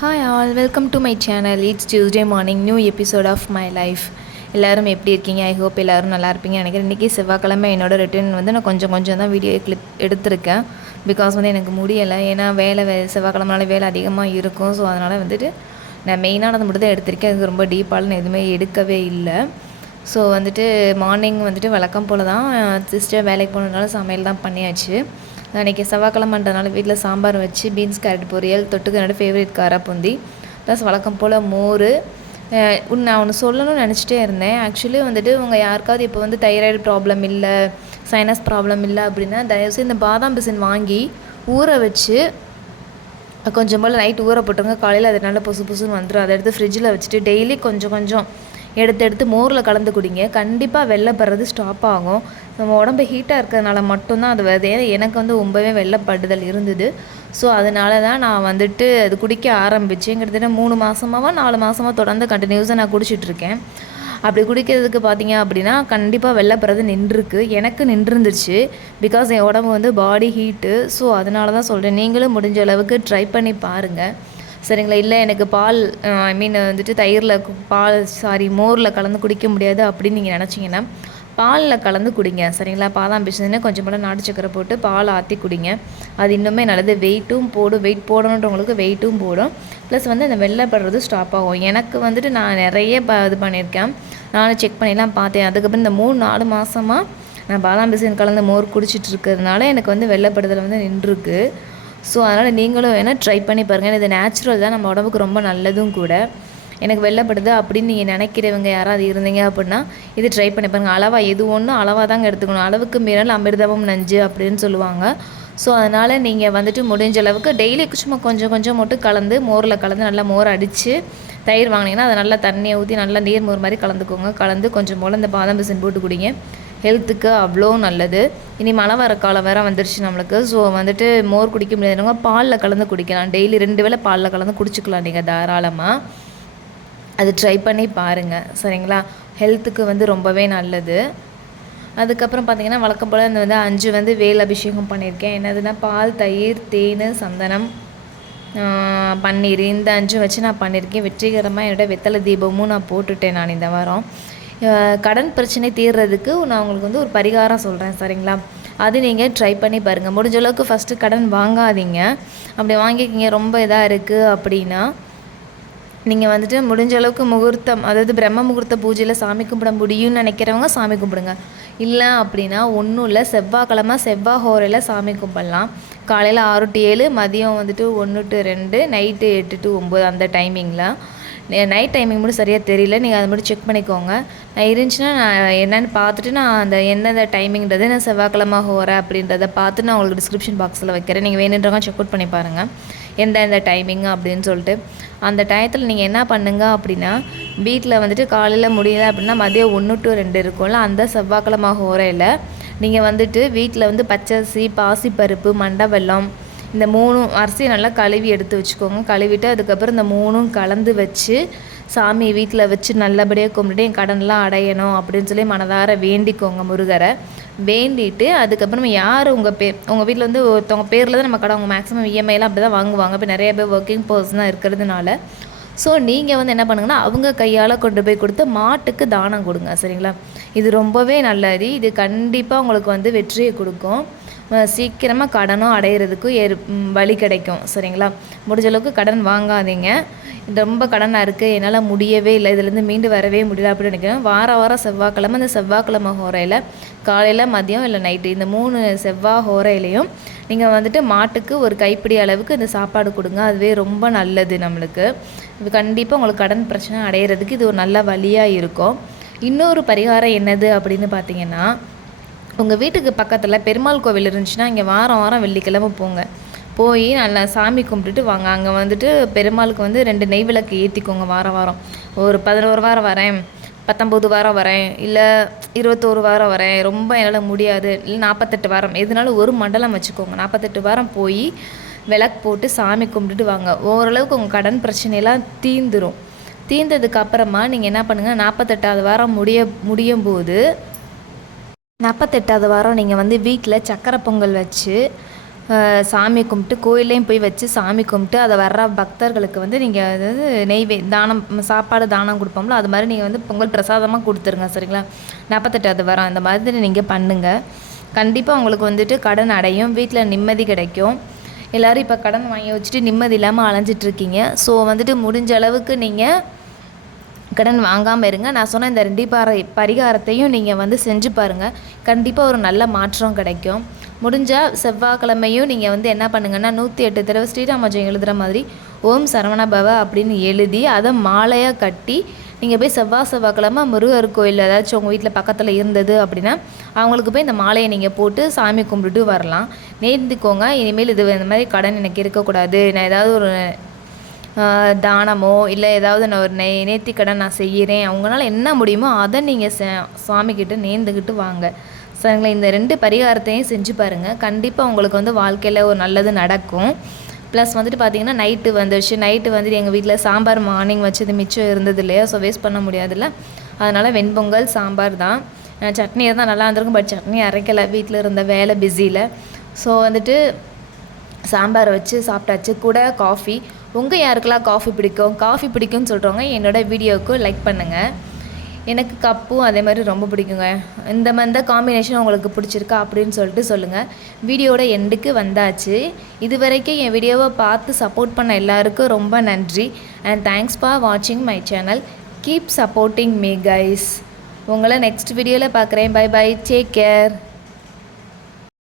Hi all welcome to my channel it's Tuesday morning new episode of my life எல்லோரும் எப்படி இருக்கீங்க? I hope எல்லோரும் நல்லா இருப்பீங்க நினைக்கிறேன். இன்றைக்கி செவ்வாய்க்கிழமை என்னோட ரிட்டர்ன் வந்து நான் கொஞ்சம் கொஞ்சம் தான் வீடியோ கிளிப் எடுத்திருக்கேன். பிகாஸ் வந்து எனக்கு முடியலை. ஏன்னா வேலை வே செவ்வாய்க்கிழமனால வேலை அதிகமாக இருக்கும். ஸோ அதனால் வந்துட்டு நான் மெயினானது மட்டும் தான் எடுத்திருக்கேன். அது ரொம்ப டீப்பாலும் எதுவுமே எடுக்கவே இல்லை. ஸோ வந்துட்டு மார்னிங் வந்துட்டு வழக்கம் போல் தான் சிஸ்டர் வேலைக்கு போனதுனால சமையல் தான் பண்ணியாச்சு. அன்றைக்கி செவ்வாய்க்கிழமன்றதுனால வீட்டில் சாம்பார் வச்சு பீன்ஸ் கேரட் பொரியல் தொட்டுக்கு என்னோடய ஃபேவரட் காரா பூந்தி. ப்ளஸ் வழக்கம் போல் மோர். நான் ஒன்று சொல்லணும்னு நினச்சிட்டே இருந்தேன். ஆக்சுவலி வந்துட்டு உங்கள் யாருக்காவது இப்போ வந்து தைராய்டு ப்ராப்ளம் இல்லை சைனஸ் ப்ராப்ளம் இல்லை அப்படின்னா தயவுசெய்து இந்த பாதாம் பிசின் வாங்கி ஊற வச்சு கொஞ்சம் போல் நைட் ஊற போட்டுருங்க. காலையில் அது நல்லா புசு புசுன்னு வந்துடும் அதை எடுத்து ஃப்ரிட்ஜில் வச்சுட்டு டெய்லி கொஞ்சம் கொஞ்சம் எடுத்து எடுத்து மோரில் கலந்து குடிங்க. கண்டிப்பாக வெள்ளைப்படுறது ஸ்டாப் ஆகும். நம்ம உடம்பு ஹீட்டாக இருக்கிறதுனால மட்டும்தான் அது வருது. எனக்கு வந்து ரொம்பவே வெள்ளைப்படுதல் இருந்தது. ஸோ அதனால தான் நான் வந்துட்டு அது குடிக்க ஆரம்பித்தேன் கிட்டத்தட்ட மூணு மாதமாவா நாலு மாதமாக தொடர்ந்து கண்டினியூஸாக நான் குடிச்சிட்ருக்கேன் அப்படி குடிக்கிறதுக்கு பார்த்தீங்க அப்படின்னா கண்டிப்பாக வெள்ளைப்படுறது நின்றுருக்கு. எனக்கு நின்றுருந்துச்சு. பிகாஸ் என் உடம்பு வந்து பாடி ஹீட்டு ஸோ அதனால தான் சொல்கிறேன் நீங்களும் முடிஞ்ச அளவுக்கு ட்ரை பண்ணி பாருங்கள் சரிங்களா? இல்லை எனக்கு பால் ஐ மீன் வந்துட்டு தயிரில் பால் சாரி மோரில் கலந்து குடிக்க முடியாது அப்படின்னு நீங்கள் நினச்சிங்கன்னா பாலில் கலந்து குடிங்க சரிங்களா? பாதாம் பிசின்னு கொஞ்சம் போல் நாட்டு சக்கரை போட்டு பால் ஆற்றி குடிங்க. அது இன்னுமே நல்லது. வெயிட்டும் போடும். வெயிட் போடணுன்றவங்களுக்கு வெயிட்டும் போடும். ப்ளஸ் வந்து அந்த வெள்ளைப்படுறது ஸ்டாப் ஆகும். எனக்கு வந்துட்டு நான் நிறைய ப இது பண்ணியிருக்கேன். நானும் செக் பண்ணிலாம் பார்த்தேன். அதுக்கப்புறம் இந்த மூணு நாலு மாதமாக நான் பாதாம் பிசின் கலந்து மோர் குடிச்சிட்டு இருக்கிறதுனால எனக்கு வந்து வெள்ளைப்படுதல் வந்து நின்றுருக்கு. ஸோ அதனால் நீங்களும் வேணால் ட்ரை பண்ணி பாருங்கள் இது நேச்சுரல் தான். நம்ம உடம்புக்கு ரொம்ப நல்லதும் கூட. எனக்கு வெள்ளப்படுது அப்படின்னு நீங்கள் நினைக்கிறவங்க யாராவது இருந்தீங்க அப்படின்னா இது ட்ரை பண்ணி பாருங்கள் அளவாக எது ஒன்றும் அளவாக தாங்க எடுத்துக்கணும். அளவுக்கு மீறல் அமிர்தமும் நஞ்சு அப்படின்னு சொல்லுவாங்க. ஸோ அதனால் நீங்கள் வந்துட்டு முடிஞ்ச அளவுக்கு டெய்லி சும்மா கொஞ்சம் கொஞ்சம் மட்டும் கலந்து மோரில் கலந்து நல்லா மோர் அடித்து தயிர் வாங்கினீங்கன்னா அதை நல்லா தண்ணியை ஊற்றி நல்லா நீர் மோர் மாதிரி கலந்துக்கோங்க. கலந்து கொஞ்சம் போல் இந்த பாதாம் பிசின் போட்டு குடிங்க. ஹெல்த்துக்கு அவ்வளோ நல்லது. இனி மழை வர காலம் வேறு வந்துருச்சு நம்மளுக்கு. ஸோ வந்துட்டு மோர் குடிக்க முடியாதவங்க பாலில் கலந்து குடிக்கலாம். டெய்லி ரெண்டு வேளை பாலில் கலந்து குடிச்சிக்கலாம் நீங்கள் தாராளமாக அது ட்ரை பண்ணி பாருங்கள் சரிங்களா? ஹெல்த்துக்கு வந்து ரொம்பவே நல்லது. அதுக்கப்புறம் பார்த்திங்கன்னா வழக்கம் போல் இந்த வந்து அஞ்சு வந்து வேல் அபிஷேகம் பண்ணியிருக்கேன். என்னதுன்னா பால் தயிர் தேன் சந்தனம் பன்னீர். இந்த அஞ்சும் வச்சு நான் பண்ணியிருக்கேன். வெற்றிகரமாக என்னோடய வெத்தலை தீபமும் நான் போட்டுட்டேன் நான் இந்த வாரம். கடன் பிரச்சனை தீர்றதுக்கு நான் உங்களுக்கு வந்து ஒரு பரிகாரம் சொல்கிறேன் சரிங்களா? அது நீங்கள் ட்ரை பண்ணி பாருங்கள் முடிஞ்ச அளவுக்கு ஃபஸ்ட்டு கடன் வாங்காதீங்க. அப்படி வாங்கிக்கிங்க ரொம்ப இதாக இருக்குது அப்படின்னா நீங்கள் வந்துட்டு முடிஞ்ச அளவுக்கு முகூர்த்தம் அதாவது பிரம்ம முகூர்த்த பூஜையில் சாமி கும்பிட முடியும்னு நினைக்கிறவங்க சாமி கும்பிடுங்க. இல்லை அப்படின்னா ஒன்றும் இல்லை செவ்வாய்க்கிழமை செவ்வாய் ஹோரையில் சாமி கும்பிடலாம். காலையில் ஆறு டு ஏழு மதியம் வந்துட்டு ஒன்று டு ரெண்டு நைட்டு எட்டு டு ஒம்பது அந்த டைமிங்கில் நைட் டைமிங் மட்டும் சரியாக தெரியல நீங்கள் அதை மட்டும் செக் பண்ணிக்கோங்க. இருந்துச்சுன்னா நான் என்னென்னு பார்த்துட்டு நான் அந்த எந்தெந்த டைமிங்கிறது நான் செவ்வாய்க்கிழமை போகிறேன் அப்படின்றத பார்த்து நான் உங்களுக்கு டிஸ்கிரிப்ஷன் பாக்ஸில் வைக்கிறேன். நீங்கள் வேணுன்றவங்க செக் அவுட் பண்ணி பாருங்கள் எந்த எந்த டைமிங் அப்படின்னு சொல்லிட்டு. அந்த டயத்தில் நீங்கள் என்ன பண்ணுங்க அப்படின்னா வீட்டில் வந்துட்டு காலையில் முடியல அப்படின்னா மதியம் ஒன்று டு ரெண்டு இருக்கும்ல அந்த செவ்வாய்க்கிழமை ஹோரையில் நீங்கள் வந்துட்டு வீட்டில் வந்து பச்சரிசி பாசிப்பருப்பு மண்டை வெல்லம் இந்த மூணும் அரிசியை நல்லா கழுவி எடுத்து வச்சுக்கோங்க. கழுவிட்டு அதுக்கப்புறம் இந்த மூணும் கலந்து வச்சு சாமி வீட்டில் வச்சு நல்லபடியாக கும்பிட்டு என் கடன்லாம் அடையணும் அப்படின்னு சொல்லி மனதார வேண்டிக்கோங்க முருகரை. வேண்டிட்டு அதுக்கப்புறம் யார் உங்கள் பேர் உங்கள் வீட்டில் வந்து ஒருத்தவங்க பேரில் தான் நம்ம கடை அவங்க மேக்ஸிமம் இஎம்ஐலாம் அப்படி தான் வாங்குவாங்க. இப்போ நிறைய பேர் ஒர்க்கிங் பர்சனாக இருக்கிறதுனால. ஸோ நீங்கள் வந்து என்ன பண்ணுங்கன்னா அவங்க கையால் கொண்டு போய் கொடுத்து மாட்டுக்கு தானம் கொடுங்க சரிங்களா? இது ரொம்பவே நல்லது. இது கண்டிப்பாக உங்களுக்கு வந்து வெற்றியை கொடுக்கும். சீக்கிரமாக கடனும் அடையிறதுக்கும் ஏ வழி கிடைக்கும் சரிங்களா? முடிஞ்ச அளவுக்கு கடன் வாங்காதீங்க. ரொம்ப கடனாக இருக்குது என்னால் முடியவே இல்லை. இதுலேருந்து மீண்டு வரவே முடியல அப்படின்னு நினைக்கிறேன். வார வாரம் செவ்வாய்க்கிழமை இந்த செவ்வாய்க்கிழமை ஹோரையில் காலையில் மதியம் இல்லை நைட்டு இந்த மூணு செவ்வாய் ஹோரையிலையும் நீங்கள் வந்துட்டு மாட்டுக்கு ஒரு கைப்பிடி அளவுக்கு இந்த சாப்பாடு கொடுங்க. அதுவே ரொம்ப நல்லது நம்மளுக்கு. இது கண்டிப்பாக உங்களுக்கு கடன் பிரச்சனை அடையிறதுக்கு இது ஒரு நல்ல வழியாக இருக்கும். இன்னொரு பரிகாரம் என்னது அப்படின்னு பார்த்தீங்கன்னா உங்கள் வீட்டுக்கு பக்கத்தில் பெருமாள் கோவில் இருந்துச்சுன்னா இங்கே வாரம் வாரம் வெள்ளிக்கிழமை போங்க. போய் நல்லா சாமி கும்பிட்டுட்டு வாங்க. அங்கே வந்துட்டு பெருமாளுக்கு வந்து ரெண்டு நெய் விளக்கு ஏற்றிக்கோங்க வாரம் வாரம். ஒரு பதினோரு வாரம் வரேன் பத்தொம்போது வாரம் வரேன் இல்லை இருபத்தோரு வாரம் வரேன். ரொம்ப என்னால் முடியாது. இல்லை நாற்பத்தெட்டு வாரம். எதுனாலும் ஒரு மண்டலம் வச்சுக்கோங்க. நாற்பத்தெட்டு வாரம் போய் விளக்கு போட்டு சாமி கும்பிட்டுட்டு வாங்க. ஓரளவுக்கு உங்கள் கடன் பிரச்சனையெல்லாம் தீந்துடும் தீர்ந்ததுக்கு அப்புறமா நீங்கள் என்ன பண்ணுங்கள் நாற்பத்தெட்டாவது வாரம் முடிய முடியும் போது நாற்பத்தெட்டாவது வாரம் நீங்கள் வந்து வீட்டில் சக்கரை பொங்கல் வச்சு சாமி கும்பிட்டு கோயிலையும் போய் வச்சு சாமி கும்பிட்டு அதை வர்ற பக்தர்களுக்கு வந்து நீங்கள் அதாவது நெய்வே தானம் சாப்பாடு தானம் கொடுப்போம்ல அது மாதிரி நீங்கள் வந்து பொங்கல் பிரசாதமாக கொடுத்துருங்க சரிங்களா? நாற்பத்தெட்டாவது வரோம். அந்த மாதிரி நீங்கள் பண்ணுங்கள் கண்டிப்பாக உங்களுக்கு வந்துட்டு கடன் அடையும். வீட்டில் நிம்மதி கிடைக்கும். எல்லோரும் இப்போ கடன் வாங்கி வச்சுட்டு நிம்மதி இல்லாமல் அலைஞ்சிட்டு இருக்கீங்க ஸோ வந்துட்டு முடிஞ்ச அளவுக்கு நீங்கள் கடன் வாங்காமல் இருங்க. நான் சொன்ன இந்த ரெண்டு பாறை பரிகாரத்தையும் நீங்கள் வந்து செஞ்சு பாருங்கள் கண்டிப்பாக ஒரு நல்ல மாற்றம் கிடைக்கும். முடிஞ்சால் செவ்வாய்க்கிழமையும் நீங்கள் வந்து என்ன பண்ணுங்கன்னா நூற்றி எட்டு தடவை ஸ்ரீராமஜெயம் எழுதுகிற மாதிரி ஓம் சரவண பவ அப்படின்னு எழுதி அதை மாலையாக கட்டி நீங்கள் போய் செவ்வாய் செவ்வாய்க்கிழமை முருகர் கோயில் ஏதாச்சும் உங்கள் வீட்டில் பக்கத்தில் இருந்தது அப்படின்னா அவங்களுக்கு போய் இந்த மாலையை நீங்கள் போட்டு சாமி கும்பிட்டுட்டு வரலாம். நேர்ந்துக்கோங்க. இனிமேல் இது இந்த மாதிரி கடன் எனக்கு இருக்கக்கூடாது. நான் ஏதாவது ஒரு தானமோ இல்லை ஏதாவது நான் ஒரு நெய் நேர்த்திக்கடன் நான் செய்கிறேன் அவங்களால என்ன முடியுமோ அதை நீங்கள் சாமிக்கிட்ட நேர்ந்துக்கிட்டு வாங்க. சரிங்களா இந்த ரெண்டு பரிகாரத்தையும் செஞ்சு பாருங்கள் கண்டிப்பாக உங்களுக்கு வந்து வாழ்க்கையில் ஒரு நல்லது நடக்கும். ப்ளஸ் வந்துட்டு பார்த்தீங்கன்னா நைட்டு வந்துடுச்சு நைட்டு வந்துட்டு எங்கள் வீட்டில் சாம்பார் மார்னிங் வச்சது மிச்சம் இருந்தது இல்லையா? ஸோ வேஸ்ட் பண்ண முடியாதுல்ல. அதனால் வெண்பொங்கல் சாம்பார் தான். சட்னி இருந்தால் நல்லா இருந்திருக்கும். பட் சட்னி அரைக்கலை. வீட்டில் இருந்த வேலை பிஸியில் ஸோ வந்துட்டு சாம்பார் வச்சு சாப்பிட்டாச்சு. கூட காஃபி உங்கள் யாருக்கெல்லாம் காஃபி பிடிக்கும்? காஃபி பிடிக்கும்னு சொல்கிறவங்க என்னோட வீடியோவுக்கு லைக் பண்ணுங்கள் எனக்கு கப்பும் அதே மாதிரி ரொம்ப பிடிக்குங்க. இந்த மாதிரி தான் காம்பினேஷன் உங்களுக்கு பிடிச்சிருக்கா அப்படின்னு சொல்லிட்டு சொல்லுங்கள் வீடியோட எண்டுக்கு வந்தாச்சு. இது வரைக்கும் என் வீடியோவை பார்த்து சப்போர்ட் பண்ண எல்லாருக்கும் ரொம்ப நன்றி. அண்ட் தேங்க்ஸ் ஃபார் வாட்சிங் my channel keep supporting me guys உங்களை நெக்ஸ்ட் வீடியோவில் பார்க்குறேன். By bye take care